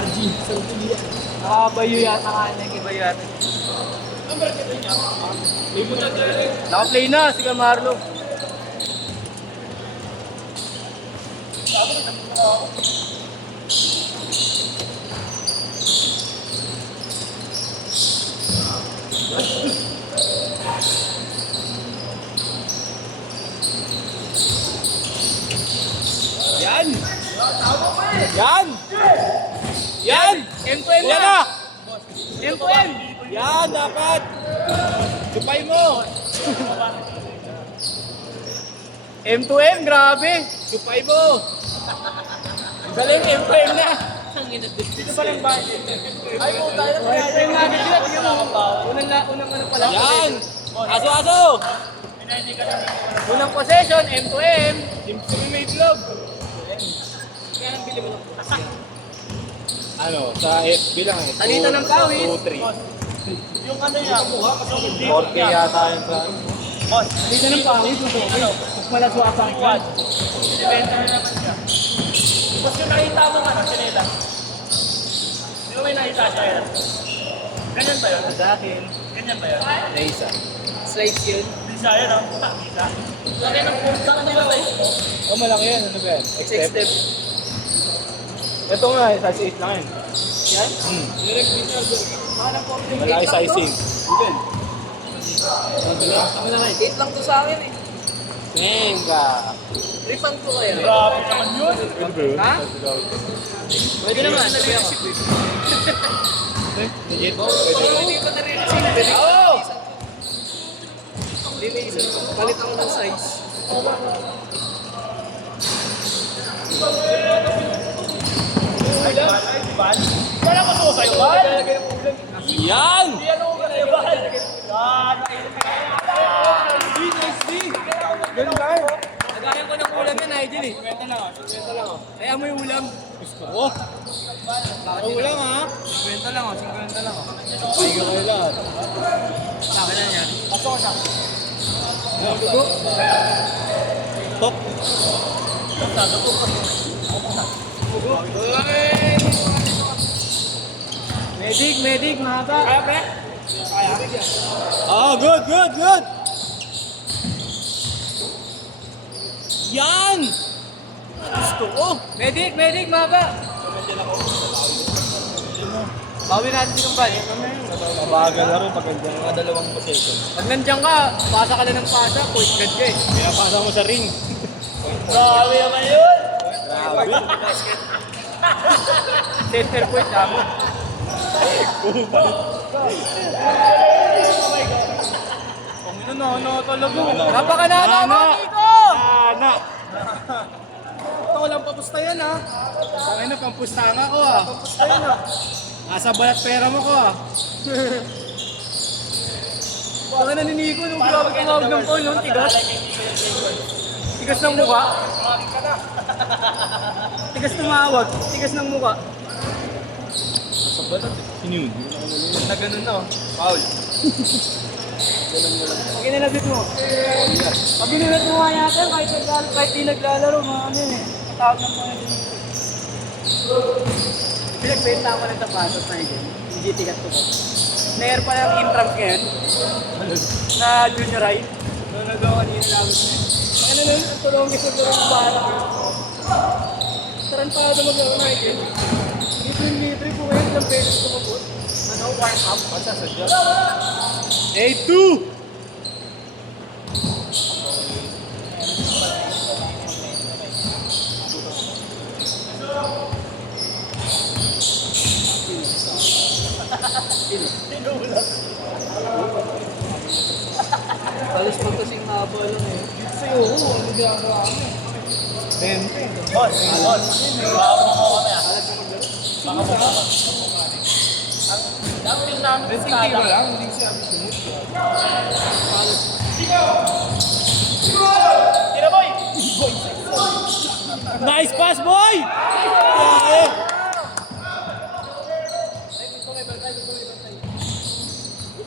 RG. Nakabayo yata ka na yung iba yata. Naka-play na si Camarlo. Yan! Yan! Yan! M2M Yan na! na! M2M! Yan, dapat! Supay mo! M2M, grabe! Supay mo! Galing M2M na! Dito pa lang ba? Ay, po tayo na kaya. M2M na agad sila, tingnan mo. Unang ano pala. Yan! Aso-aso! Unang possession, M2M. Simple made love! Kaya nang bili mo lang. Ano, sa FB lang eh. Talita ng kawit. 2-3. Yung ano niya, 4K yata yun sa... Talita ng kawit. Mas malaswa pa ang kwan. ibenta na naman siya. Tapos yung nakita mo ano, sinila. Di ba may nakita siya yan? Ganyan ba yun? Sa akin, Ganyan ba yun? Naisa. slice yun. Hindi siya yun, oh. Nakita. Laki ng punta ka nila tayo. Oh, malaki yan. Ano ba yan? Six step. Ito nga, size 8 lang yan. Yan? Parang Malaki sizing. Kami naman, 8 lang to sa akin eh. Venga! Refund ko kaya. Grabe naman yun. Pwede ba yun? Ha? Pwede naman. Pwede ako. Legit? Pwede hindi ko na-receive. Pwede ko Oo! Hindi may isa. Palit ako ng size. Saan ako suko sa'yo, Bal? Yan! Hindi ano ko sa'yo, Bal? Yan, Ganun lang. Nagayan ko ng ulam yan, Nigel eh. Kaya mo yung ulam. Gusto ko. Ang ulang ha? 50 lang oh, 50 lang oh. Sige kayo lahat. Sa akin na yan. Tok. Medic, mahaba. Kaya, pre? Ah, good, good, good! Yan! Gusto ko! Medic, mahaba. Bawi natin si Kumbal. Mabagal na rin pag nandiyan ka dalawang possession. Pag nandiyan ka, pasa ka na ng pasa, point guard ka eh. Kaya pasa mo sa ring. Grabe naman yun. Grabe. Center point ako. Kung ano talaga. Napakanana mo dito! Ana! Ito, walang papusta yan ha. Ang ina, pampustang ako ah. Papusta yan ha. Asa balat pera mo ko ah. Baka na ni Nico nung grabe tumawag ng phone nung tigas. Tigas ng mukha. Tigas tumawag. Tigas ng mukha. Asa balat eh. Sino yun? Na ganun na oh. Paul. Pag inilabit mo. Pag inilabit mo nga natin, kahit di naglalaro, mga ano eh. Matawag ng mga din. Pinagbenta ko ng sapatos na yun. Hindi tigat ko ba? Meron pa ng in-trunk yan. Na junior high. Noong nagawa niya yung labot niya. Ano nun? Ang tulong gusto ko rin bahala ko. Tarantado mag-gawa na yun. Libre po ngayon ng pesos ko po. Ano, warm up. Asa sa job? A2! Halos pag kasing haba lang eh. Sa'yo, ano ginagawa mo? Bente. Boss, boss. Baka mo kami ah. Baka mo kami. Ang team namin Bente sa ba lang? Hindi siya sunod. Tira, boy! Nice pass, boy! Yae!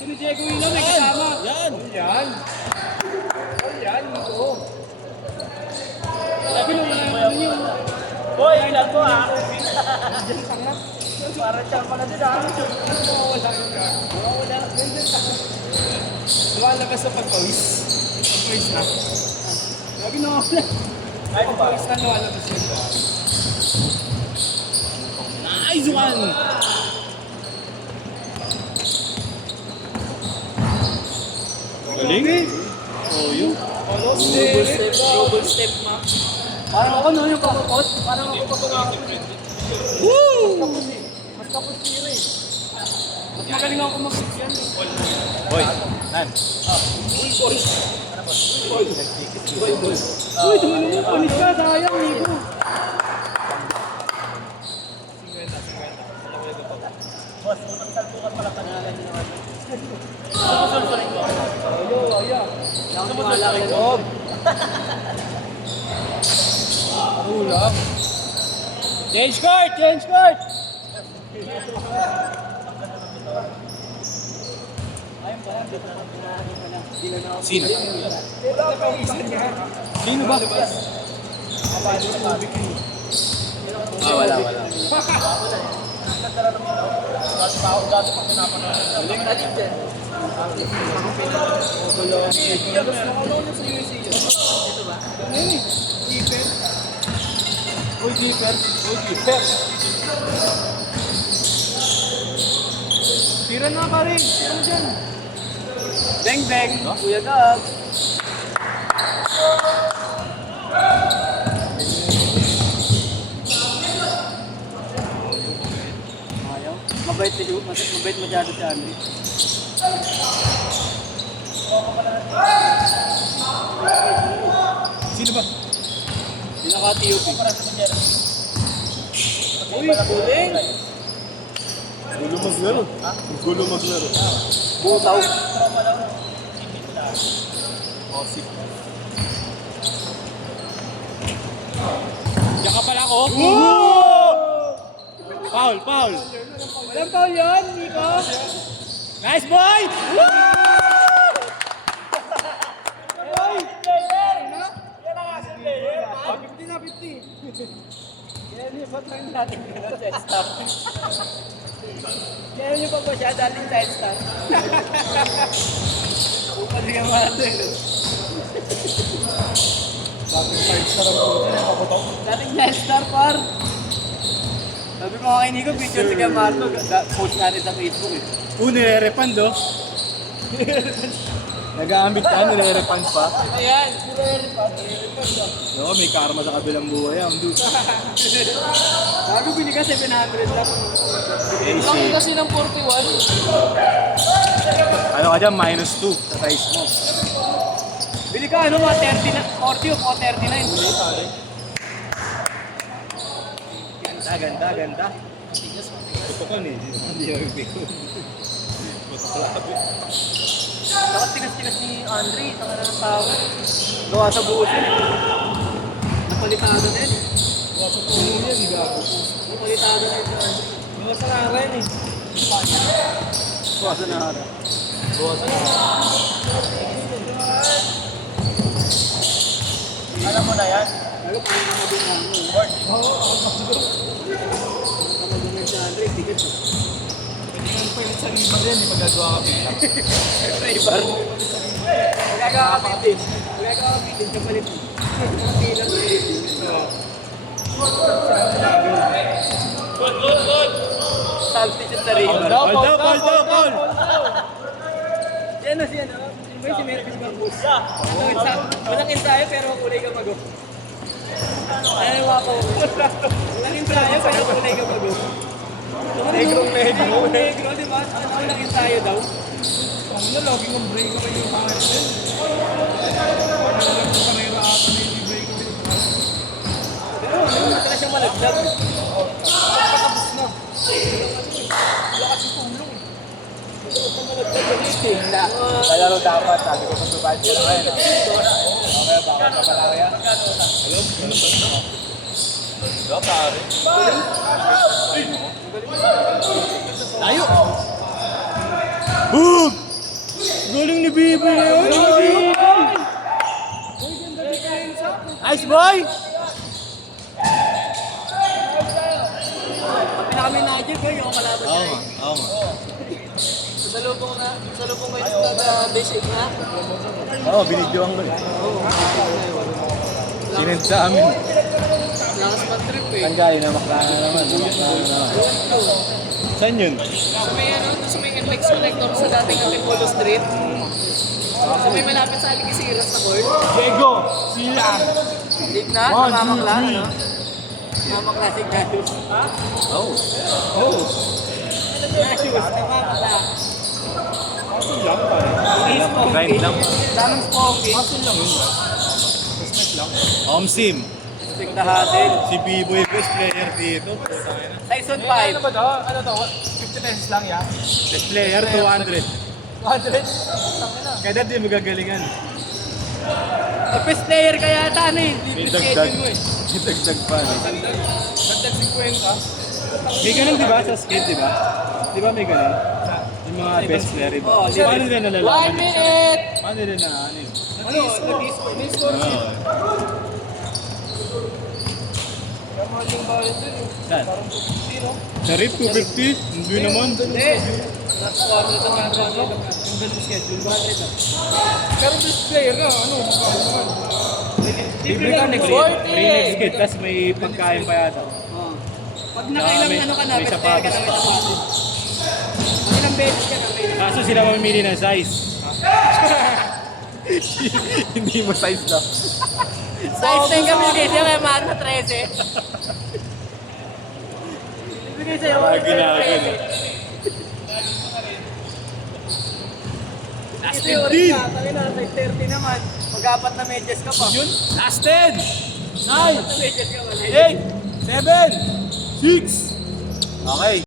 Sino Diego Willa may kasama? Yan! Yan. Yan, ito. Sabi nung ano yun. Boy, ilan ko ah. Diyan tanga. Para siya pala din ah. Wala. Lumalabas sa pagpawis. Pagpawis na. Lagi na wala. Ay, pagpawis na lumalabas yun. Nice one! Galing. Oh, yun. Double step ma. Parang ako no, yung pakapot. Parang ako pakapot. Woo! Mas kapot tira eh. Mas magaling ako mag-shoot yan eh. Boy, nan. Uy, tumino mo, panis ka, sayang, Nico. Sumusunod ko. Ulam. Change court! Change court! Sino? Sino ba? Ah, wala. Uy, keeper. Tira na ka rin. Tira na dyan. Beng, beng. Kuya Gab. Ayaw. Mabait masyado si Andre. Sino ba? Pinaka-TOP. Uy, kuling. Gulo maglaro. Butaw. Oh, si. Diyan ka pala ako. Foul. Walang foul yun, Nico. Nice boy! Kaya lipat lang natin gano'n, side stop. Kaya niyo pa ba siya, dating side stop? Pupali ka natin. Dating side star, par. Sabi ko kay Nico, picture si Gamarto, post natin sa Facebook eh. Nire-refund oh. Nag-aambit ka, nire-refund pa. Ayan, puro airpod. Oo, may karma sa kabilang buhay ang dude. Sabi ko ka 700 lang. Laki kasi ng 41. Ano ka dyan, -2 sa size mo. Bili ka ano, mga 30 na, 40 o 39. Ganda. Ito ko ni, hindi ako bigyan. Saka tigas-tigas ni Andre, saka na ng tao. Gawa sa buhos yun. Napalitado na yun. Gawa sa puno yan, di ba ako? Napalitado na yun si Andre. Gawa sa karan eh. Gawa sa nahara. Alam mo na yan? Lalo pa yung kamabing na ano. Kamabing si Andre, ticket. Tingnan pa yung sa ribar yan, di magagawa ka pila. River. Magagawa ka bitin. Kapalit. Pila mo bitin. Substitute sa river. Paul! Yan na siya, no? Sino ba yung si Mervis Barbus? Walang ensayo pero kulay ka mag-o. Ayaw ako. Walang ensayo pero kulay ka mag-o. Negro, di ba? Walang ensayo daw. Ang na, lagi ng break ka kayo yung mga ito. Alam ko karera ata na yung break ka kayo. Pero hindi na siya malaglag. Patapos na. Lakas yung tulong. Hindi na malaglag yung hitting na. Kaya rin dapat, sabi ko kung babad ka na ngayon. Okay, baka kapala yan. Ayun, ganun ba ito? Diba, pare? Layo! Boom! Galing ni Bibi yun! Nice boy! Pag na kami Magic ko yung kalaban Oo niya. nga, oo nga. Salubong kayo sa basic na. Oo, binidyoan ko eh. Sinend sa amin. Lakas man trip eh. Saan galing? Namaklaan na naman. Saan yun? Sa may sa may NLEX connector sa dating Antipolo Street. Sa may malapit sa Algeciras na court. Diego! Sila! Deep na, namamakla, ano? Namamakla si Gaius. Ha? Oo. Gaius, namamakla. Grind lang. Daming smoky. Omsim. Sing the Hazel. Si B-Boy best player dito. Tyson 5. Ano ba to? Ano to? 50 pesos lang ya? Best player, 200. 100? Kaya di magagalingan. Best player kaya ata ano eh. May Schedule dagdag. mo eh. May dagdag pa. Dagdag 50. May ganun di ba sa skate, di ba? Di ba may ganun? Yung mga best player, di ba? Oo, di ba? Paano nila nalalaman? 1 minute! Paano nila na ano yun? Ano? Nag-score sheet. Oo. Kamaling bawal dun eh. Saan? Sino? Sa RIP 250? Hindi naman. Hindi. Last quarter ito nga ito. Yung ganun schedule. 100 lang. Pero best player na, ano? Libre ka next skate. Free next skate, tapos may pagkain pa yata. Oo. Pag nakailang may- ano ka na, may best player ka na, may sapatos pa. sapatos. Pag ilang beses ka na, may Kaso sila mamimili ng size. Hindi mo size lang. size na yung kami kasi may mahal na 13. Ibigay sa'yo. Lagi na ako yun. Last 10. Tangin na, size 30 naman. Mag-apat na medyas ka pa. Yun, last 10! 9! Apat na medyas ka pa. 8! 7! 6! Okay.